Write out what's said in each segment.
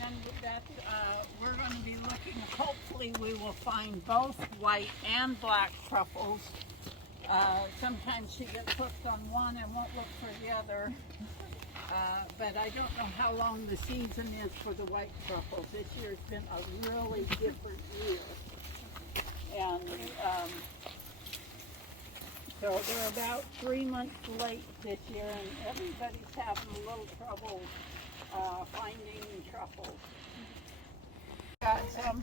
then that we're going to be looking, hopefully we will find both white and black truffles. Sometimes she gets hooked on one and won't look for the other. But I don't know how long the season is for the white truffles. This year's been a really different year. And so they're about 3 months late this year, and everybody's having a little trouble finding truffles. Got some.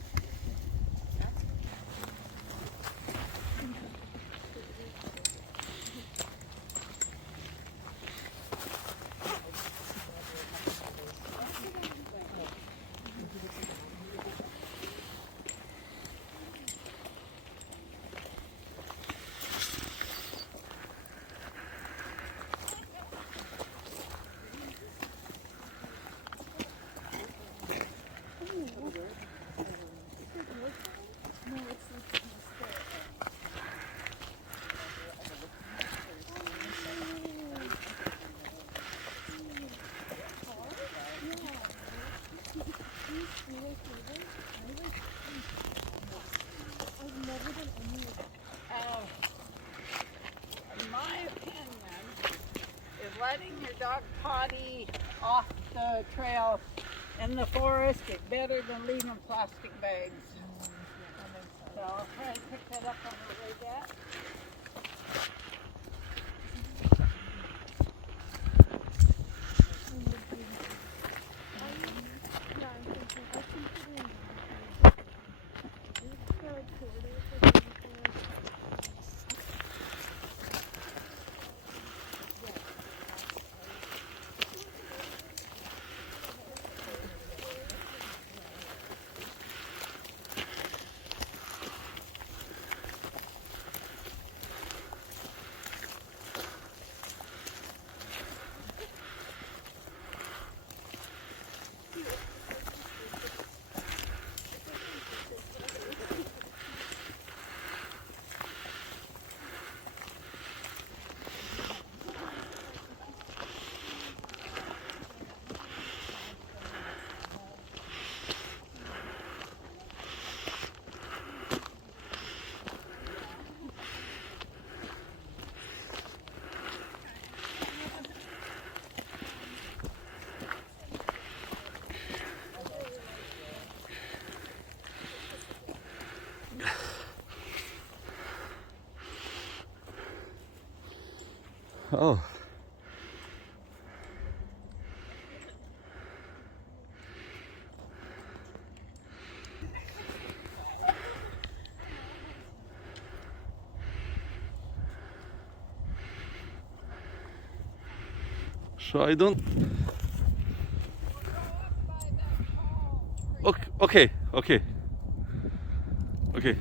My opinion is letting your dog potty off the trail in the forest is better than leaving plastic bags. So I'll try to pick that up on the way back. Oh. So I don't. Okay, okay, okay.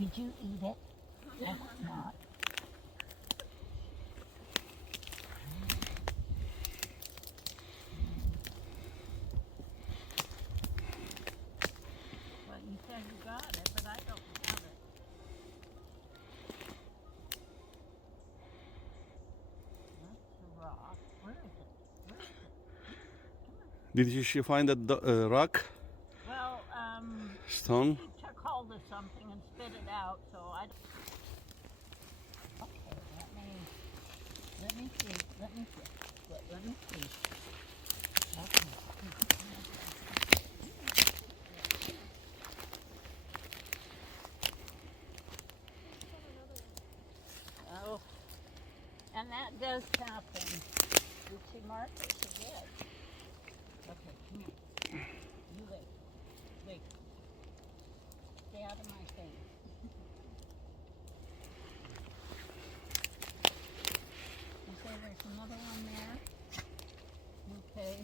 Did you eat it? That's not. Well, you said you got it, but I don't have it. That's a rock. Where is it? Where is it? Did you find that rock, Well, stone? he took hold of something and spit it out, so I don't. Okay, let me see. Let me see. Let me see. Okay. Oh, and that does happen. Did she mark it? She did. Okay, come here. You wait. Wait. Stay out of my face. You say there's another one there? Okay.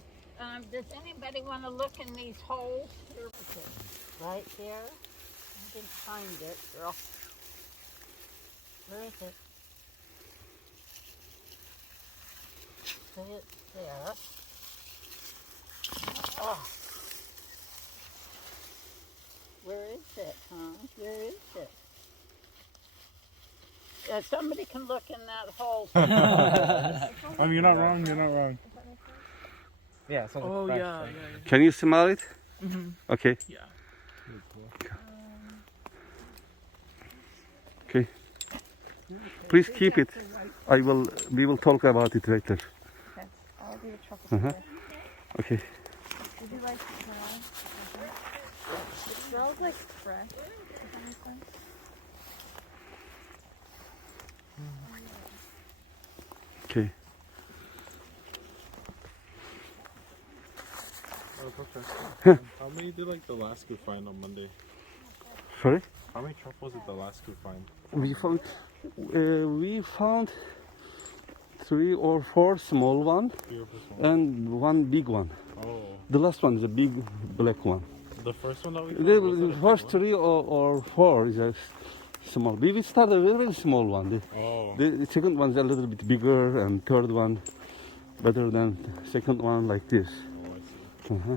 Does anybody want to look in these holes? Here, right there. I didn't find it, girl. Where is it? Say it's there. Oh. Where is it, huh? Where is it? Yeah, somebody can look in that hole. You're not wrong. You're not wrong. Yeah. So Oh yeah. Can you smell it? Mm-hmm. Okay. Yeah. Okay. Please keep it. We will talk about it later. Okay. I'll do the truffles. Uh-huh. Okay. Would you like to try? It smells like fresh. Does that make sense? Okay. How many did the last group find on Monday? Sorry? How many truffles did the last group find? We found 3 or 4 small one and 1 big one. Oh, The last one is a big black one. the first one that we found? Was it The a first big 3 or 4 is a small. We started a very, very small one. one? Oh. The second one is a little bit bigger, and third one better than the second one, like this. Oh, I see. Uh-huh.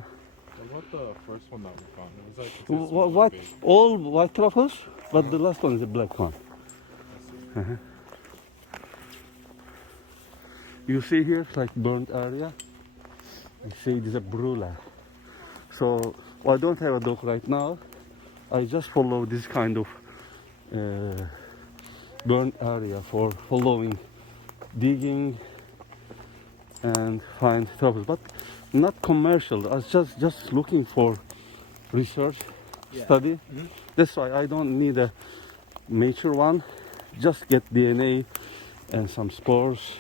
What about the first one that we found? It was it's really What? big. All white truffles, but the last one is a black one. I see. Uh-huh. You see here, like burnt area. You see it is a brula. So I don't have a dog right now. I just follow this kind of burnt area for following, digging, and find truffles, but not commercial. I was just looking for research, study. That's why I don't need a mature one. Just get DNA and some spores.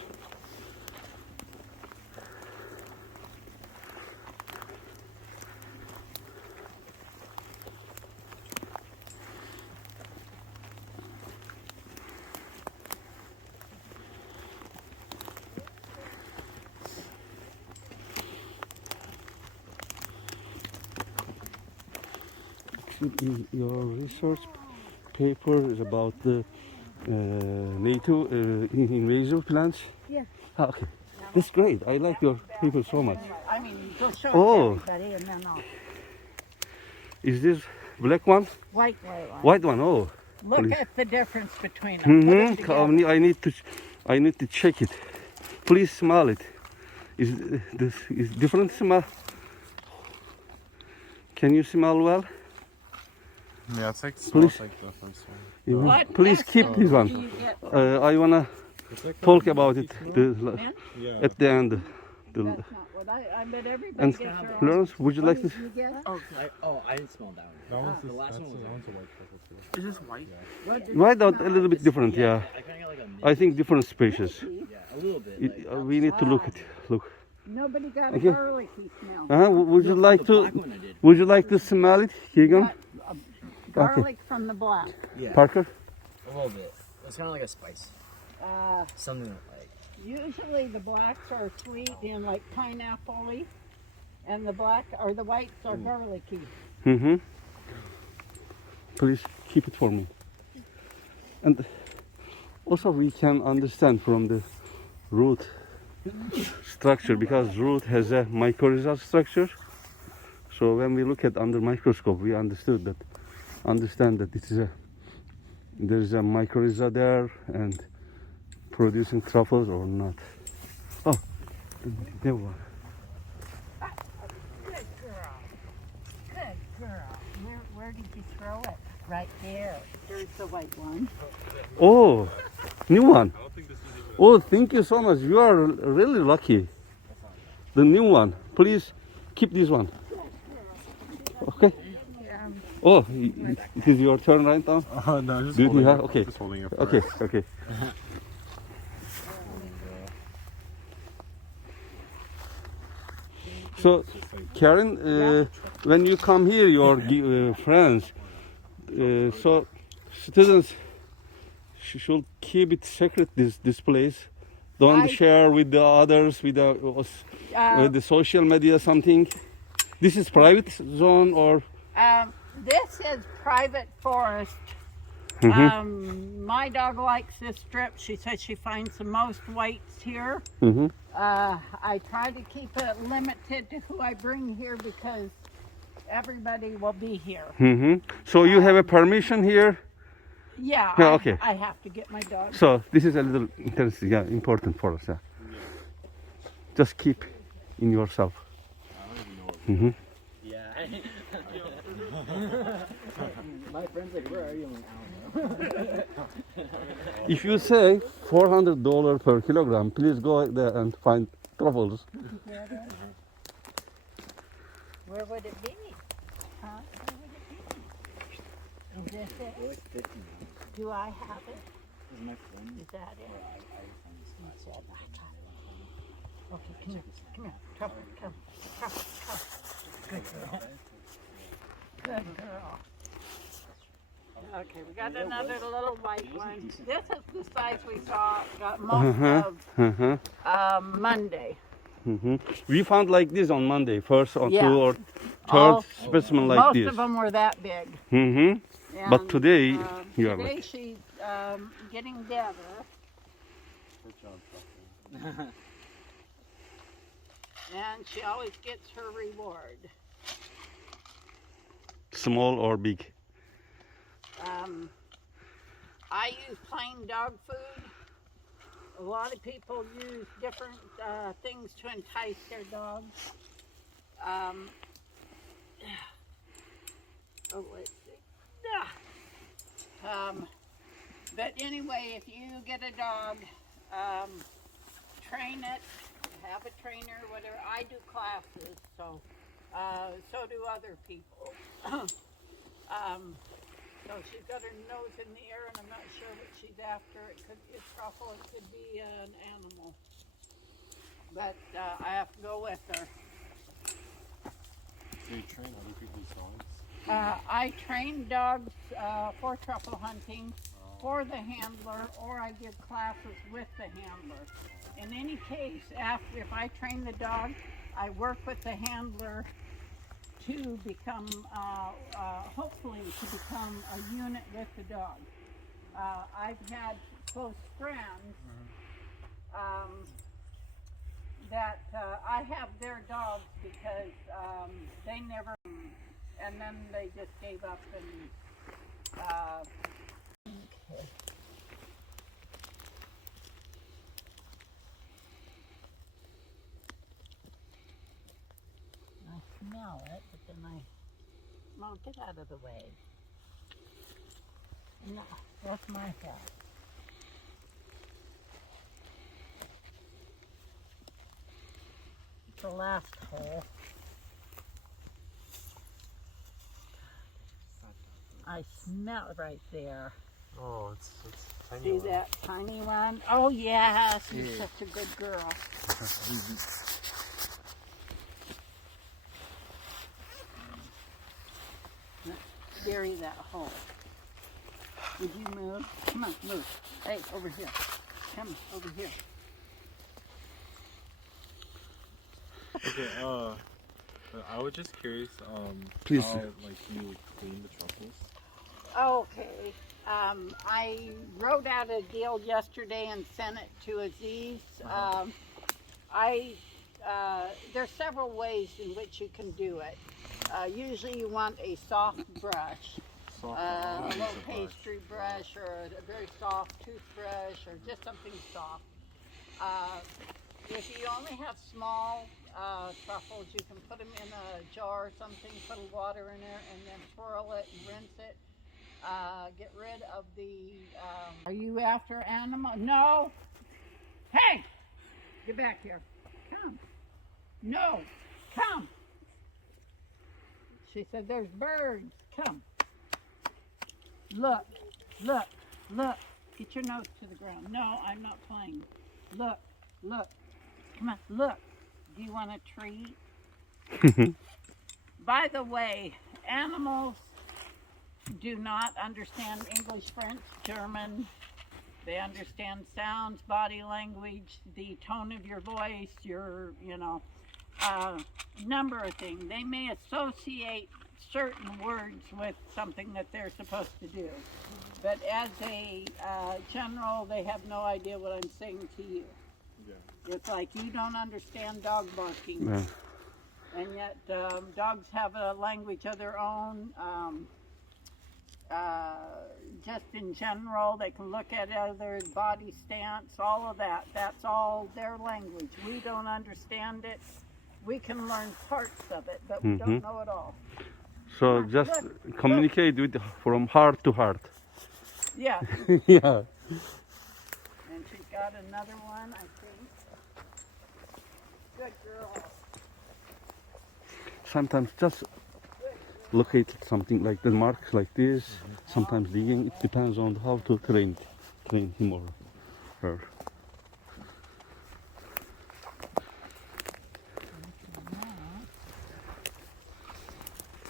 Your research paper is about the native invasive plants? Yeah. Ah, okay. That's great. I like your paper so much. I mean, go show Oh. it to everybody and then I'll. Is this black one? White. White one, oh. Look Please. at the difference between them. Put 'em together. I need to check it. Please smell it. This is different smell? Can you smell well? Yeah, it's Please. smells like the first one. Mhm. What Please keep essence this do one. you get? I wanna It's like talk a about it Man, Yeah. at the end. that's not what I bet everybody And gets their own. Florence, would you like to? You get? I didn't smell that one. That one's The last that's one was the like- one's a white truffle too. Is this white? What did White you out a smell? little bit different, yeah. I kind of got like a mint. I think different species. Yeah, a little bit. We need to look at. Look. Nobody got Okay. a garlicky smell. Would you like The to? black one I did. Would you like to smell it, Keegan? Got, garlic from the black. Yeah, Parker? a little bit. It's kind of like a spice. Something like. Usually the blacks are sweet and like pineapple-y, and the whites are garlicky. Mm-hmm. Please keep it for me. And also we can understand from the root structure, because root has a mycorrhizal structure. So when we look at under microscope, we understand that there is a mycorrhiza there and producing truffles or not. Oh, there one. Good girl. Good girl. Where did you throw it? Right there. Here's the white one. Oh, new one. I don't think this is even. Oh, thank you so much. You are really lucky. The new one. Please keep this one. Okay. Oh, it is your turn right now. No, I'm just Do you holding have? it. Okay. Just holding it. Okay. first. Okay. So, Karen, when you come here, your friends, so students should keep it secret. This place, don't share with the others, with the social media something. This is private zone or? This is private forest. My dog likes this strip. She says she finds the most whites here. I try to keep it limited to who I bring here because everybody will be here. So you have a permission here. Yeah, Yeah, okay. I have to get my dog. So this is a little interesting, yeah, important for us. Yeah. Just keep in yourself. Yeah. My friend's like, where are you? I'm like, I don't know. If you say $400 per kilogram, please go there and find truffles. Where would it be? Huh? Where would it be? Is this We're it? like 50 now. Do I have it? This is my friend. Is that it? I saw that. Okay, come here. Come here. Truffle, come. Truffle, come. Good girl. Good girl. Okay, we got another little white one. This is the size we got most of Monday. We found like this on Monday, first or Yeah. two or third All- specimen like Most this. of them were that big. But And, today, you are today like, she's getting better. And she always gets her reward. small or big. I use plain dog food. A lot of people use different things to entice their dogs. Let's see. But anyway, if you get a dog, train it, have a trainer, whatever. I do classes, so do other people. So she's got her nose in the air, and I'm not sure what she's after. It could be a truffle, it could be an animal. But I have to go with her. Do you train other people's dogs? I train dogs for truffle hunting for the handler, or I give classes with the handler. In any case, if I train the dog, I work with the handler to become, hopefully, to become a unit with the dog. I've had close friends that I have their dogs because they never, and then they just gave up and. I smell it, but then well, get out of the way. No, that's my house. It's the last hole. I smell it right there. Oh, it's tiny. See that tiny one? Oh yes, you're such a good girl. Bury that hole. Would you move? Come on, move. Hey, over here. Come over here. Okay, I was just curious, Please. how, like, you clean the truffles. Okay. I wrote out a deal yesterday and sent it to Aziz. There's several ways in which you can do it. Usually you want a soft brush, a little pastry brush or a very soft toothbrush or just something soft. If you only have small truffles, you can put them in a jar or something, put a water in there and then swirl it and rinse it. Get rid of the, are you after animal? No. Hey, get back here. Come. No, come. She said, there's birds. Come. Look, look, look. Get your nose to the ground. No, I'm not playing. Look, look. Come on, look. Do you want a treat? By the way, animals do not understand English, French, German. They understand sounds, body language, the tone of your voice, your, number of things. They may associate certain words with something that they're supposed to do. But as a general, they have no idea what I'm saying to you. Yeah. It's like you don't understand dog barking. Yeah. And yet dogs have a language of their own. Just in general, they can look at other body stance, all of that. That's all their language. We don't understand it. We can learn parts of it, but we don't know it all. So just communicate with from heart to heart. Yeah. Yeah. And she's got another one, I think. Good girl. Sometimes just locate something like the marks like this. Sometimes digging. It depends on how to train him or her.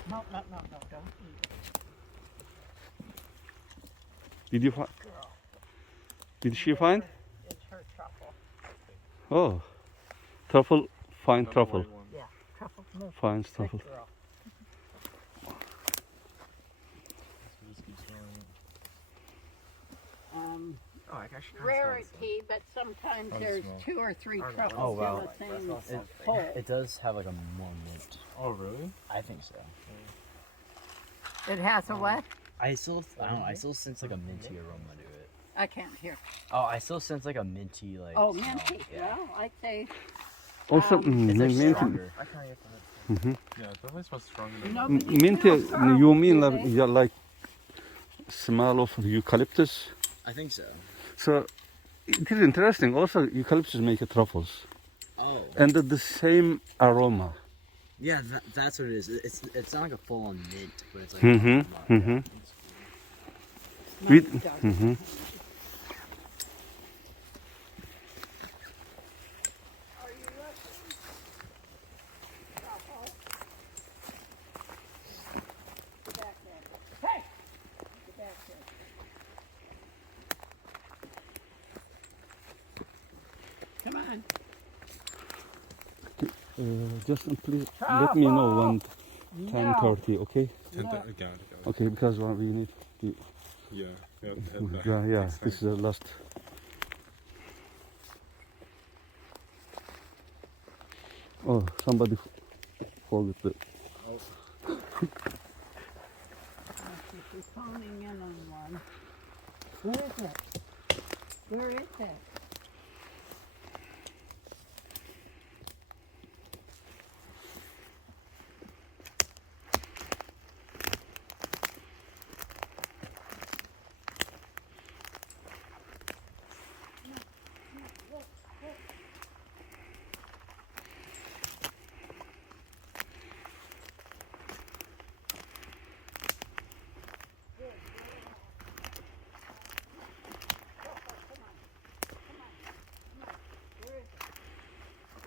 No, don't eat it. Did you find? Did she find? It's her truffle. Oh, truffle. Find Another truffle. white one. Yeah, truffle. Move. Finds truffle. Good girl. Just keeps going. Oh, I actually kinda Rarity, but sometimes Oh, there's smell. 2 or 3 Oh, truffles oh, wow. in the same It, hole. it does have like a more mint. Oh, really? I think so. It has a what? I don't know. I still sense like a minty aroma to it. I can't hear. Oh, I still sense like a minty like. Oh, smell. minty. Yeah. Well, I'd say Also, It's like mint. stronger. Yeah, it definitely smells stronger than No, mine. but you Mint. smell You mean truffle, like, do they? yeah, like smell of eucalyptus? I think so. So it is interesting. Also, eucalyptus make truffles, Oh. and the same aroma. Yeah, that's what it is. It's not like a full on mint, but it's like. Mm-hmm. Mm-hmm. Mine With- doesn't. Mm-hmm. Are you looking? Truffle? Get back there. Hey! Get back there. Come on. Just please let me know when No. 10:30. Okay. Got it, got it. Okay, because we need to. Yeah, yeah, head back. Yeah. Next This is time. the last. Oh, somebody forgot the. She's honing in on one. Where is it? Where is it?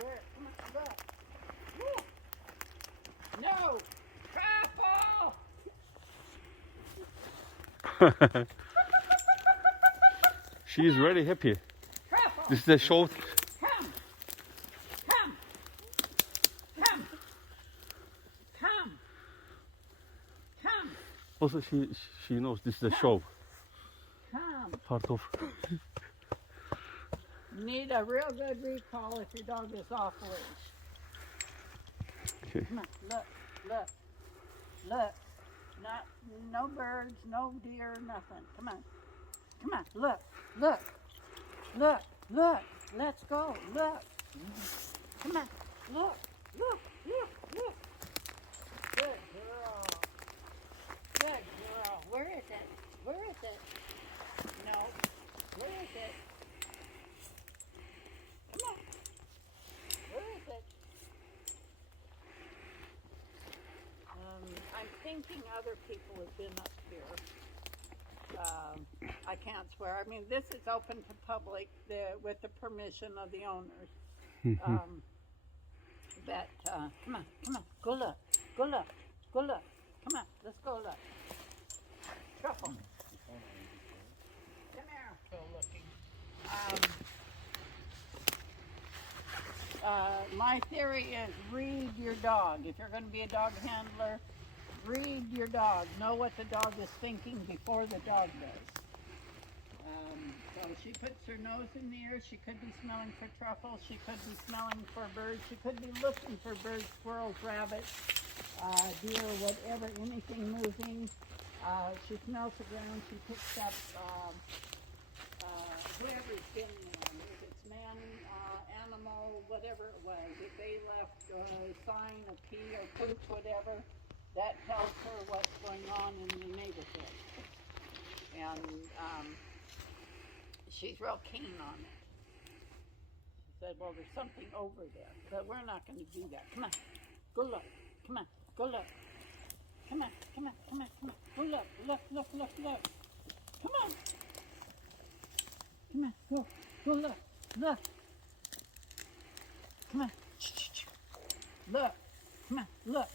Where? Come on, look. Woo! No! Truffle! She is very happy. Truffle! This is the show. Come! Come! Come! Come! Come! Also, she knows this is the show. part of. You need a real good recall if your dog is off leash. Okay. Come on, look, look, look. Not, no birds, no deer, nothing. Come on, come on, look, look, look, look. Let's go, look. Come on, look, look, look, look. Good girl. Good girl. Where is it? Where is it? No. Where is it? Come on. Where is it? I'm thinking other people have been up here. I can't swear. I mean, this is open to public with the permission of the owners. But come on, go look, go look, go look. Come on, let's go look. Truffle. Come here. Go looking. My theory is read your dog. If you're going to be a dog handler, read your dog. Know what the dog is thinking before the dog does. So she puts her nose in the air. She could be smelling for truffle. She could be smelling for birds. She could be looking for birds, squirrels, rabbits, deer, whatever, anything moving. She smells the ground. She picks up whoever's been there. If it's man, animal, whatever it was. If they left a sign, a pee or poop, whatever, that tells her what's going on in the neighborhood. And she's real keen on it. She said, well, there's something over there, but we're not going to do that. Come on, go look. Come on, go look. Come on, come on, come on, come on. Go look, look, look, look, look. Come on. Come on, go look, look. Come on. Look. Come on, look.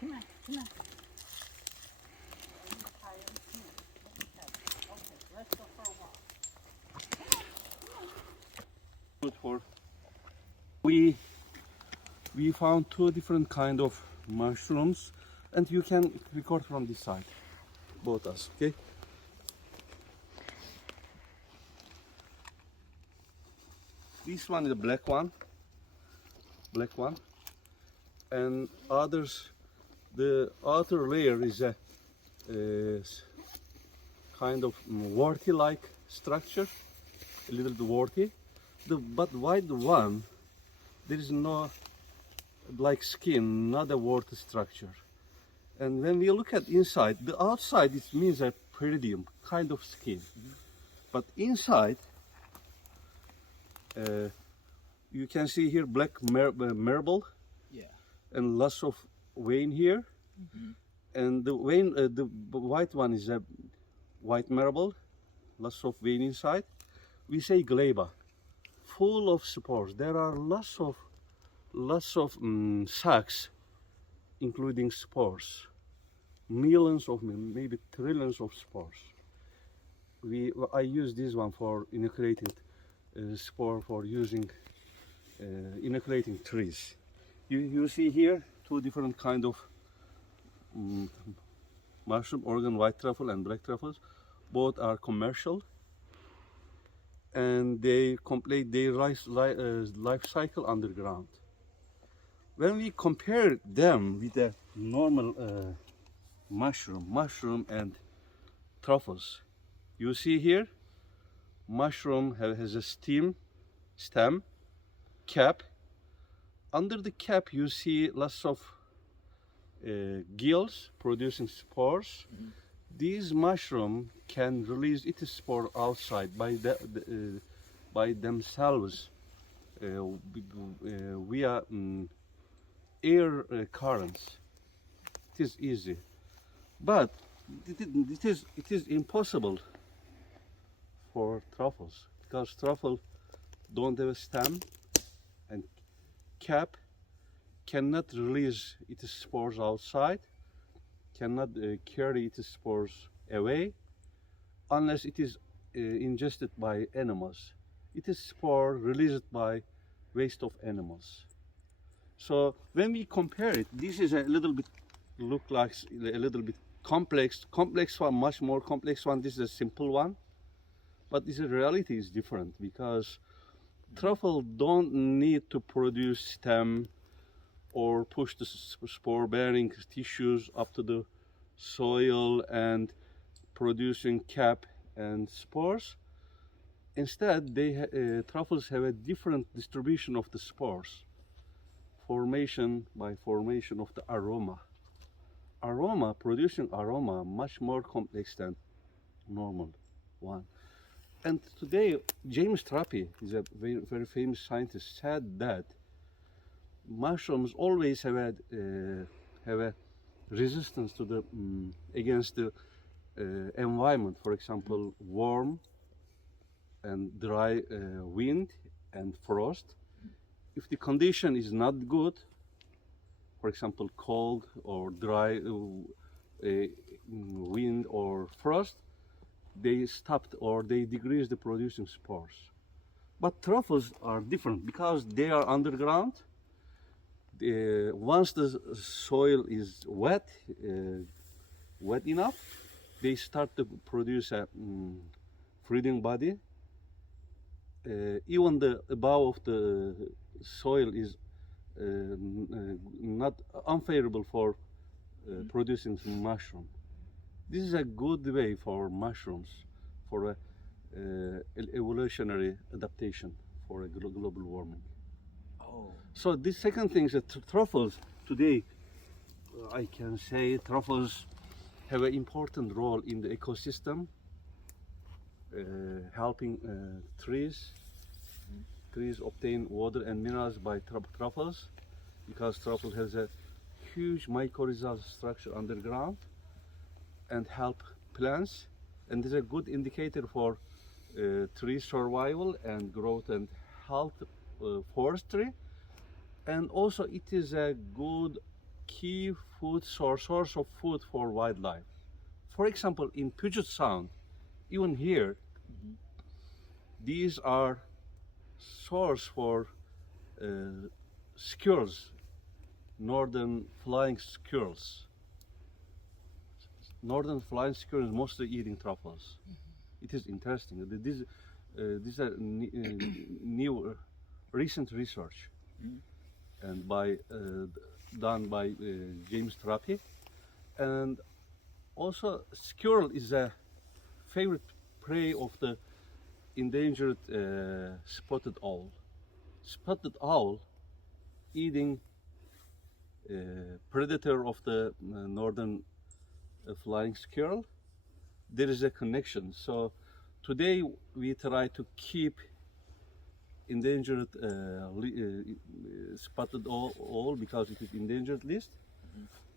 Come on, come on. Let's go for a walk. Good for. We found two different kind of mushrooms, and you can record from this side, both us, okay? This one is a black one, and others. The outer layer is a kind of warty-like structure, a little bit warty. But white one, there is no like skin, not a warty structure. And when we look at inside, the outside it means a peridium, kind of skin. But inside, you can see here black marble, Yeah. and lots of vein here. And the vein, the white one is a white marble, lots of vein inside. We say gleba, full of spores. There are lots of sacs, including spores, millions of, maybe trillions of spores. I use this one for inoculating spore for using inoculating trees. You see here two different kind of mushroom, Oregon white truffle and black truffles. Both are commercial, and they complete their life cycle underground. When we compare them with the normal mushroom and truffles, you see here, mushroom has a stem, cap. Under the cap, you see lots of gills producing spores. These mushrooms can release its spore outside by themselves via air currents. It is easy, but it is impossible for truffles, because truffle don't have a stem and cap, cannot release its spores outside, cannot carry its spores away unless it is ingested by animals. It is spore released by waste of animals. So when we compare it, this is a little bit look like a little bit complex one, much more complex one. This is a simple one, but this reality is different because truffle don't need to produce stem or push the spore-bearing tissues up to the soil and producing cap and spores. Instead, truffles have a different distribution of the spores, formation by formation of the aroma. Producing aroma, much more complex than normal one. And today, James Truffle is a very, very famous scientist, said that mushrooms always have a resistance to the against the environment. For example, warm and dry wind and frost. If the condition is not good, for example, cold or dry wind or frost, they stopped or they decrease the producing spores. But truffles are different because they are underground. Once the soil is wet enough, they start to produce a fruiting body. Even the above of the soil is not unfavorable for producing some mushroom. This is a good way for mushrooms for a evolutionary adaptation for a global warming. Oh. So this second thing is that truffles today, I can say truffles have an important role in the ecosystem, helping trees obtain water and minerals by truffles, because truffle has a huge mycorrhizal structure underground and help plants, and is a good indicator for tree survival and growth and health, forestry. And also it is a good key food source of food for wildlife. For example, in Puget Sound, even here, these are source for squirrels, northern flying squirrels. Northern flying squirrels mostly eating truffles. It is interesting. These are new, recent research, and done by James Truffle. And also, squirrel is a favorite prey of the endangered spotted owl. Spotted owl eating predator of the northern flying squirrel. There is a connection. So today we try to keep endangered spotted owl because it is endangered list.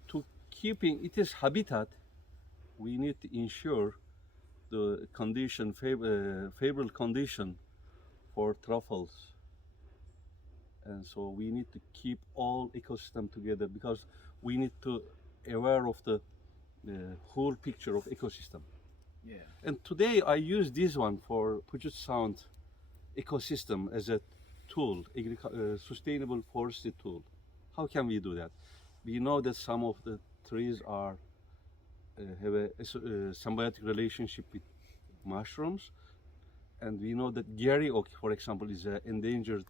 To keeping its habitat, we need to ensure the condition, favorable condition for truffles. And so we need to keep all ecosystem together because we need to aware of the whole picture of ecosystem. Yeah. And today I use this one for Puget Sound ecosystem as a tool, sustainable forestry tool. How can we do that? We know that some of the trees are have a symbiotic relationship with mushrooms, and we know that Gary oak, for example, is an endangered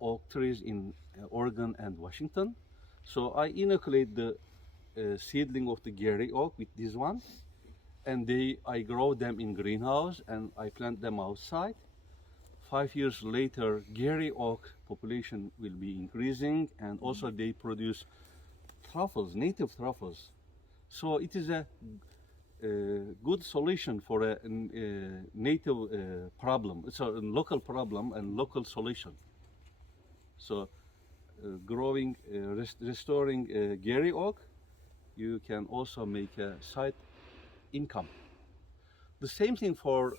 oak trees in Oregon and Washington. So I inoculate the seedling of the Gary oak with this one, and I grow them in greenhouse and I plant them outside. 5 years later, Gary oak population will be increasing, and also they produce truffles, native truffles. So it is a good solution for a native problem. It's a local problem and local solution. So growing, restoring Gary oak, you can also make a side income. The same thing for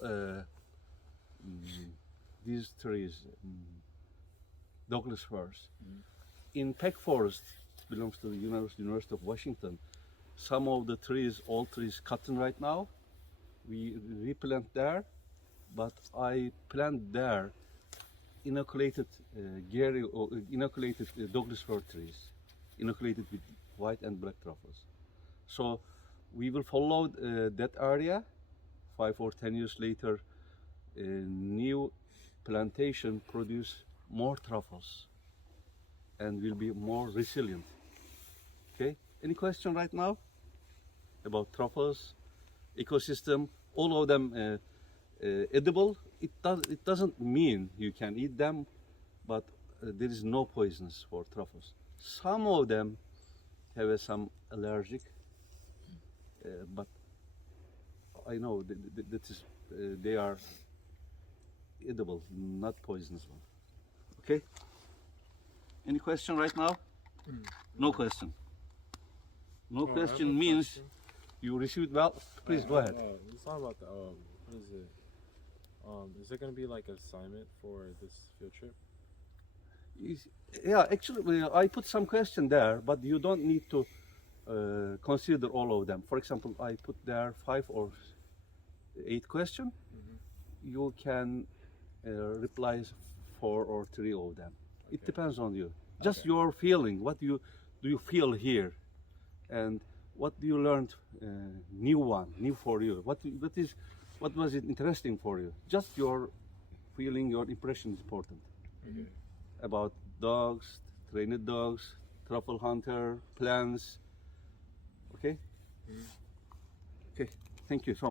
these trees, Douglas firs. In Peck Forest, it belongs to the University of Washington. Some of the trees, old trees, cutting right now, we replant there, but I plant there inoculated inoculated Douglas fir trees, inoculated with white and black truffles. So we will follow that area. 5 or 10 years later, a new plantation produce more truffles and will be more resilient. Okay, any question right now about truffles, ecosystem, all of them edible? It doesn't mean you can eat them, but there is no poisonous for truffles. Some of them have some allergic, but I know that is they are edible, not poisonous one. Okay. Any question right now? No question. No I have question a means question. you received well. Please go ahead. Let's talk about the what is it? Is there gonna be like an assignment for this field trip? Yeah, actually, I put some question there, but you don't need to consider all of them. For example, I put there 5 or 8 question. You can reply 4 or 3 of them. It Okay. depends on you. Just Okay. your feeling. What do you feel here, and what do you learn new for you? What was it interesting for you? Just your feeling, your impression is important Okay. about dogs, trained dogs, truffle hunter, plants. Okay. Okay. Thank you so much.